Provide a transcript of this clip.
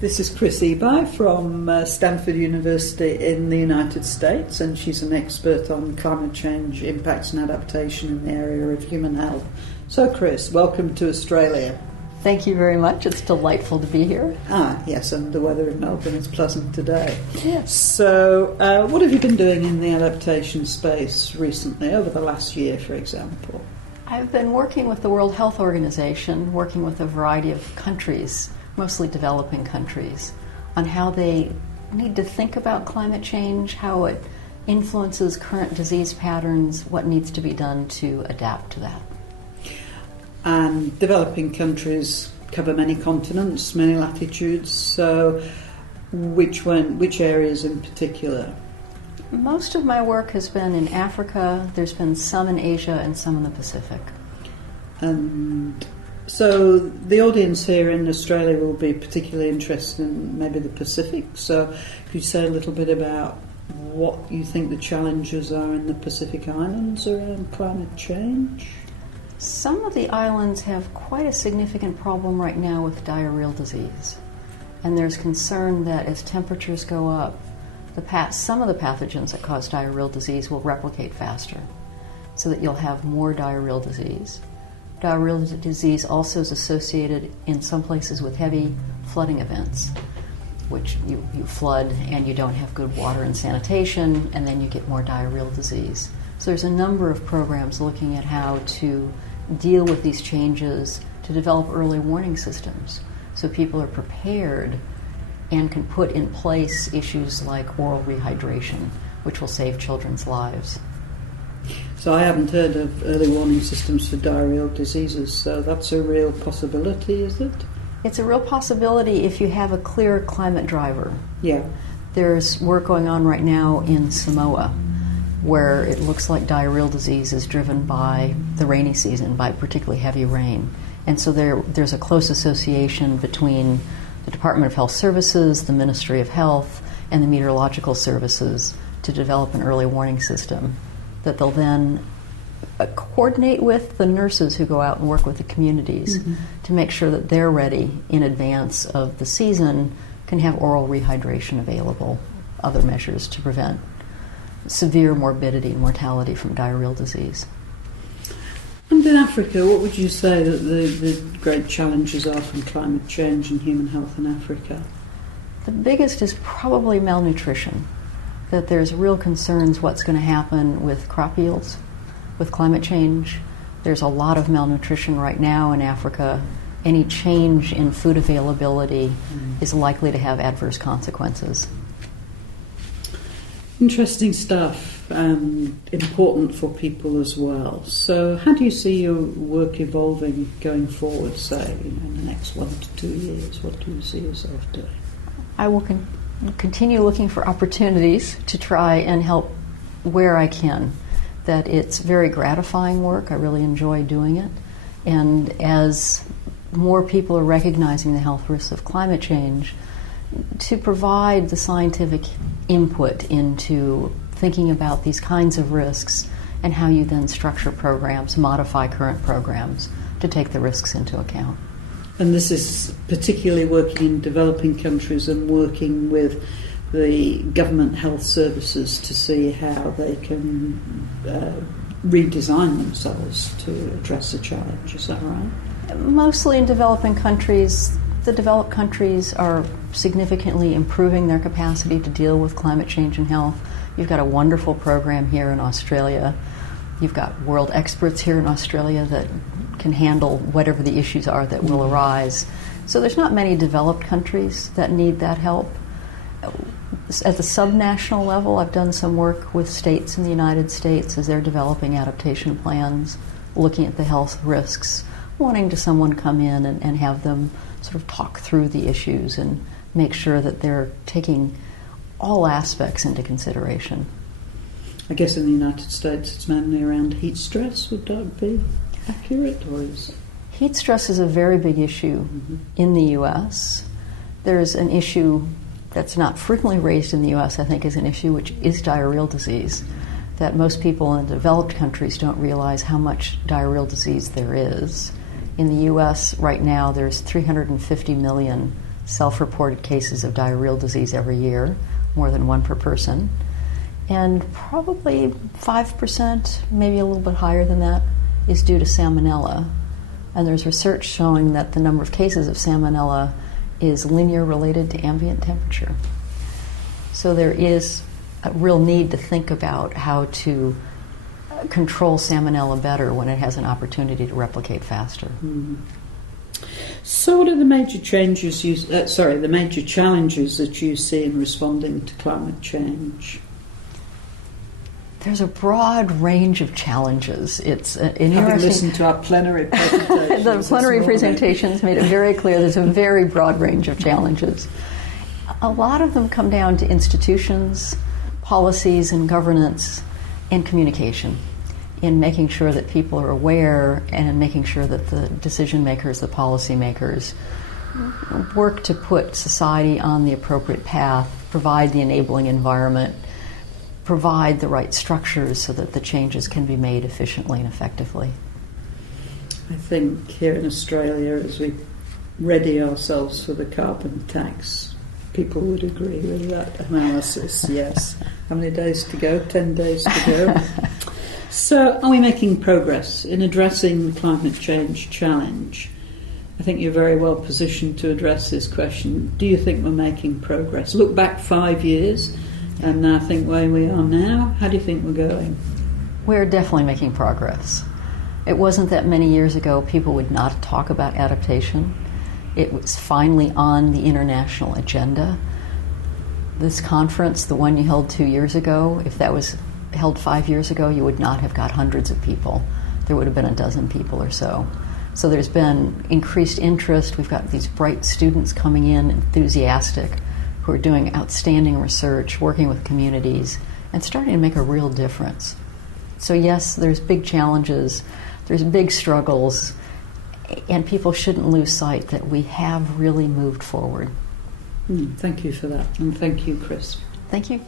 This is Kristie Ebi from Stanford University in the United States, and she's an expert on climate change impacts and adaptation in the area of human health. So, Chris, welcome to Australia. Thank you very much. It's delightful to be here. Yes, and the weather in Melbourne is pleasant today. Yes. So, what have you been doing in the adaptation space recently, over the last year, for example? I've been working with the World Health Organization, working with a variety of countries, mostly developing countries, on how they need to think about climate change, how it influences current disease patterns, what needs to be done to adapt to that. And developing countries cover many continents, many latitudes, so which areas in particular? Most of my work has been in Africa. There's been some in Asia and some in the Pacific. And so the audience here in Australia will be particularly interested in maybe the Pacific. So could you say a little bit about what you think the challenges are in the Pacific Islands around climate change? Some of the islands have quite a significant problem right now with diarrheal disease. And there's concern that as temperatures go up, some of the pathogens that cause diarrheal disease will replicate faster, so that you'll have more diarrheal disease. Diarrheal disease also is associated in some places with heavy flooding events, which you flood and you don't have good water and sanitation, and then you get more diarrheal disease. So there's a number of programs looking at how to deal with these changes, to develop early warning systems so people are prepared and can put in place issues like oral rehydration, which will save children's lives. So I haven't heard of early warning systems for diarrheal diseases, so that's a real possibility, is it? It's a real possibility if you have a clear climate driver. Yeah. There's work going on right now in Samoa where it looks like diarrheal disease is driven by the rainy season, by particularly heavy rain. And so there's a close association between the Department of Health Services, the Ministry of Health, and the meteorological services to develop an early warning system that they'll then coordinate with the nurses who go out and work with the communities to make sure that they're ready in advance of the season, can have oral rehydration available, other measures to prevent severe morbidity and mortality from diarrheal disease. And in Africa, what would you say that the great challenges are from climate change and human health in Africa? The biggest is probably malnutrition, that there's real concerns what's going to happen with crop yields, with climate change. There's a lot of malnutrition right now in Africa. Any change in food availability is likely to have adverse consequences. Interesting stuff, and important for people as well. So how do you see your work evolving going forward, say, in the next 1 to 2 years? What do you see yourself doing? I will continue looking for opportunities to try and help where I can. That it's very gratifying work. I really enjoy doing it. And as more people are recognizing the health risks of climate change, to provide the scientific input into thinking about these kinds of risks and how you then structure programs, modify current programs to take the risks into account. And this is particularly working in developing countries and working with the government health services to see how they can redesign themselves to address the challenge. Is that right? Mostly in developing countries. The developed countries are significantly improving their capacity to deal with climate change and health. You've got a wonderful program here in Australia. You've got world experts here in Australia that can handle whatever the issues are that will arise. So there's not many developed countries that need that help. At the subnational level, I've done some work with states in the United States as they're developing adaptation plans, looking at the health risks, wanting to someone come in and have them sort of talk through the issues and make sure that they're taking all aspects into consideration. I guess in the United States it's mainly around heat stress. Would that be accurate? Or is... Heat stress is a very big issue in the U.S. There's an issue that's not frequently raised in the U.S., I think, is an issue which is diarrheal disease, that most people in developed countries don't realize how much diarrheal disease there is. In the U.S. right now, there's 350 million self-reported cases of diarrheal disease every year, more than one per person. And probably 5%, maybe a little bit higher than that, is due to salmonella. And there's research showing that the number of cases of salmonella is linear related to ambient temperature. So there is a real need to think about how to control salmonella better when it has an opportunity to replicate faster. Mm. So what are the major changes the major challenges that you see in responding to climate change? There's a broad range of challenges. It's interesting. Having listened to our plenary presentations, the plenary presentations made it very clear there's a very broad range of challenges. A lot of them come down to institutions, policies, and governance, and communication, in making sure that people are aware and making sure that the decision makers, the policy makers, work to put society on the appropriate path, provide the enabling environment, provide the right structures so that the changes can be made efficiently and effectively. I think here in Australia, as we ready ourselves for the carbon tax, people would agree with that analysis, yes. How many days to go? 10 days to go. So, are we making progress in addressing the climate change challenge? I think you're very well positioned to address this question. Do you think we're making progress? Look back 5 years and now think where we are now. How do you think we're going? We're definitely making progress. It wasn't that many years ago people would not talk about adaptation. It was finally on the international agenda. This conference, the one you held 2 years ago, if that was held 5 years ago, you would not have got hundreds of people. There would have been a dozen people or so. So there's been increased interest. We've got these bright students coming in, enthusiastic, who are doing outstanding research, working with communities, and starting to make a real difference. So yes, there's big challenges, there's big struggles, and people shouldn't lose sight that we have really moved forward. Thank you for that, and thank you, Chris. Thank you.